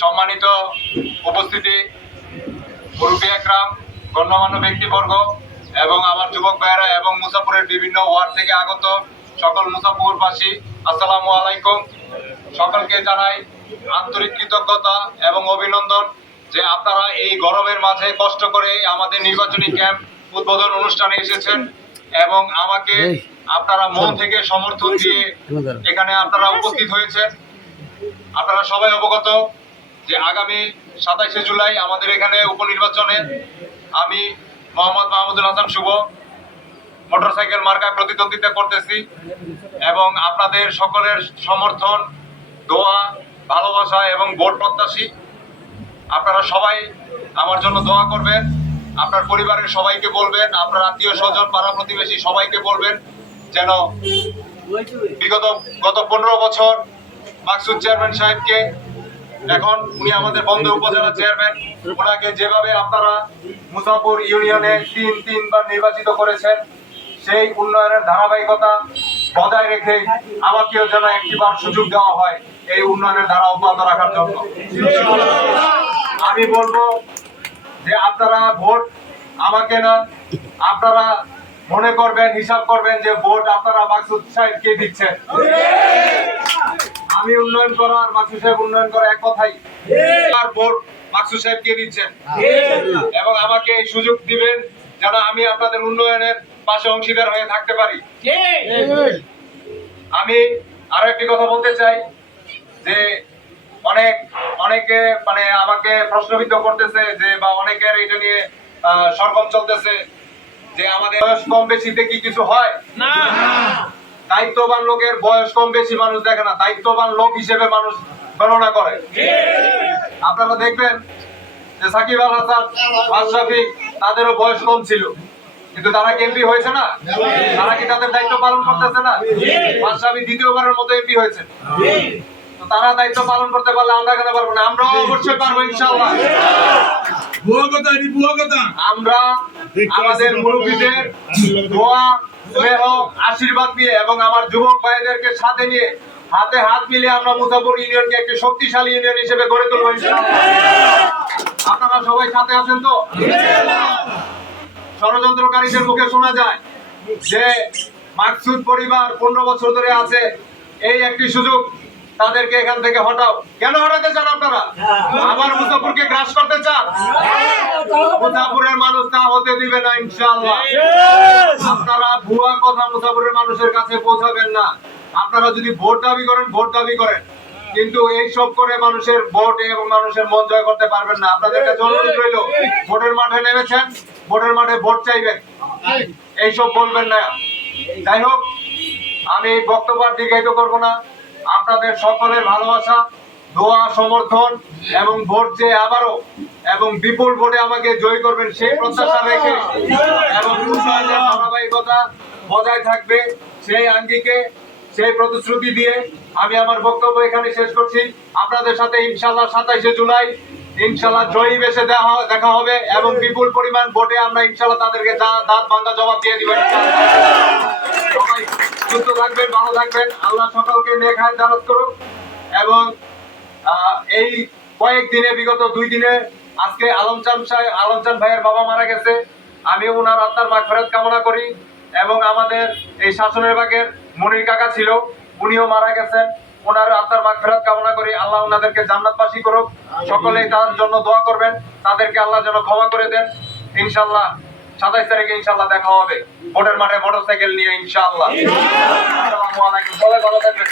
সম্মানিত উপস্থিতি মুরব্বী একরাম গণ্যমান্য ব্যক্তিবর্গ এবং আমার যুবক ভাইয়েরা এবং মুসাফুরের বিভিন্ন ওয়ার্ড থেকে আগত সকল মুসাফুরবাসী আসসালামু আলাইকুম। সকলকে জানাই আন্তরিক কৃতজ্ঞতা এবং অভিনন্দন যে আপনারা এই গরমের মাঝে কষ্ট করে আমাদের নির্বাচনী ক্যাম্প উদ্বোধন অনুষ্ঠানে এসেছেন এবং আমাকে আপনারা মন থেকে সমর্থন দিয়ে এখানে আপনারা উপস্থিত হয়েছেন। আপনারা সবাই অবগত যে আগামী সাতাইশে জুলাই আমাদের এখানে উপনির্বাচনে আমি মোহাম্মদ মাহমুদুল হাসান শুভ মোটরসাইকেল মার্কায় প্রতিদ্বন্দ্বিতা করতেছি এবং আপনাদের সকলের সমর্থন, দোয়া, ভালোবাসা এবং ভোট প্রত্যাশী আপনারা সবাই আমার জন্য দোয়া করবেন। আপনার পরিবারের সবাইকে বলবেন, আপনার আত্মীয় স্বজন, পাড়া প্রতিবেশী সবাইকে বলবেন যেন বিগত গত পনেরো বছর মাকসুদ চেয়ারম্যান সাহেবকে। এখন উনি আমাদের বন্ধ উপজেলা চেয়ারম্যান। ওনাকে যেভাবে আপনারা মুসাফুর ইউনিয়নে তিন, তিনবার নির্বাচিত করেছেন, সেই উন্নয়নের ধারাবাহিকতা বজায় রেখে আমাকেও যেন একটিবার সুযোগ দেওয়া হয় এই উন্নয়নের ধারা অব্যাহত রাখার জন্য। আমি বলব যে আপনারা ভোট আমাকে না, আপনারা মনে করবেন, হিসাব করবেন যে ভোট আপনারা মাকসুদ সাহেবকে দিচ্ছেন। আমি উন্নয়ন করা আর মাকসুদ সাহেব উন্নয়ন করা এক কথাই। আর ভোট মাকসুদ সাহেবকে দিচ্ছেন। এবং আমাকে এই সুযোগ দিবেন যেন আমি আপনাদের উন্নয়নের পাশে অংশীদার হয়ে থাকতে পারি। আমি আরও একটি কথা বলতে চাই যে অনেক অনেকে মানে আমাকে প্রশ্নবিদ্ধ করতেছে যে বা অনেকের এটা নিয়ে আহ, সরগম চলতেছে যে আমাদের বয়স কম বেশিতে কি কিছু হয়? দায়িত্ববান লোকের বয়স কম বেশি মানুষ দেখে না, দায়িত্ববান লোক হিসেবে মানুষ গণনা করে। আপনারা দেখবেন যে সাকিব আল হাসান মাশরাফি তাদেরও বয়স কম ছিল। কিন্তু তারা এমপি হয়েছে না? তারা কি তাদের দায়িত্ব পালন করতেছে না? মাশরাফি দ্বিতীয়বারের মতো এমপি হয়েছে। তারা দায়িত্ব পালন করতে পারলে আমরা কেন পারব না? আমরাও অবশ্যই পারব ইনশাআল্লাহ। কথা এটি কথা। আমরা আমাদের মুরব্বীদের দোয়া স্নেহ আশীর্বাদ দিয়ে এবং আমার যুবক ভাইদেরকে সাথে নিয়ে হাতে হাত মিলিয়ে আমরা মুসাফর ইউনিয়নকে একটি শক্তিশালী ইউনিয়ন হিসেবে গড়ে তুলবো আপনারা সবাই সাথে আছেন তো? ষড়যন্ত্রকারীদের মুখে শোনা যায় যে মাকসুদ পরিবার পনেরো বছর ধরে আছে। এই একটি সুযোগ তাদেরকে এখান থেকে হটাও। কেন হটাতে চান আপনারা? আবার মুসাফুরকে গ্রাস করতে চান? মুসাফুরের মানুষ তা হতে দিবে না ইনশাআল্লাহ। আপনারা ভুয়া কথা মুসাফুরের মানুষের কাছে পৌঁছাবেন না। আপনারা যদি ভোট দাবি করেন ভোট দাবি করেন। কিন্তু এই সব করে মানুষের ভোট এবং মানুষের মন জয় করতে পারবেন না। আপনাদের কাছে অনুরোধ রইল ভোটের মাঠে নেমেছেন ভোটের মাঠে ভোট চাইবেন। এইসব বলবেন না। যাই হোক আমি বক্তব্য দীর্ঘায়িত করব না। আপনাদের সকলের ভালোবাসা, দোয়া, সমর্থন এবং ভোট যে আবারও এবং বিপুল ভোটে আমাকে জয় করবেন সেই প্রত্যাশা রেখে এবং ধারাবাহিকতা বজায় থাকবে সেই আঙ্গিকে, সেই প্রতিশ্রুতি দিয়ে আমি আমার বক্তব্য এখানে শেষ করছি। আপনাদের সাথে ইনশাল্লাহ সাতাইশে জুলাই ইনশাল্লাহ জয়ী বেশে দেখা দেখা হবে এবং বিপুল পরিমাণ ভোটে আমরা ইনশাল্লাহ তাদেরকে দাঁত ভাঙ্গা জবাব দিয়ে দিব। সবাই সুস্থ থাকবেন, ভালো থাকবেন। আল্লাহ সকলকে নেখায় জানাত করুক এবং এই কয়েকদিনে, বিগত দুই দিনে আজকে আলমচান সাহেব আলমচান ভাইয়ের বাবা মারা গেছে। আমি ওনার আত্মার মাগফিরাত কামনা করি এবং আমাদের এই শাসনের বাগের মনির কাকা ছিল, উনিও মারা গেছেন। ওনার আত্মার মাগফিরাত কামনা করি। আল্লাহ ওনাদেরকে জান্নাত জান্নাতবাসী করুক। সকলেই তার জন্য দোয়া করবেন। তাদেরকে আল্লাহ যেন ক্ষমা করে দেন। ইনশাল্লাহ সাতাইশ তারিখে ইনশাল্লাহ দেখা হবে। ভোটের মাঠে মোটরসাইকেল নিয়ে সবাই ভালো থাকবেন।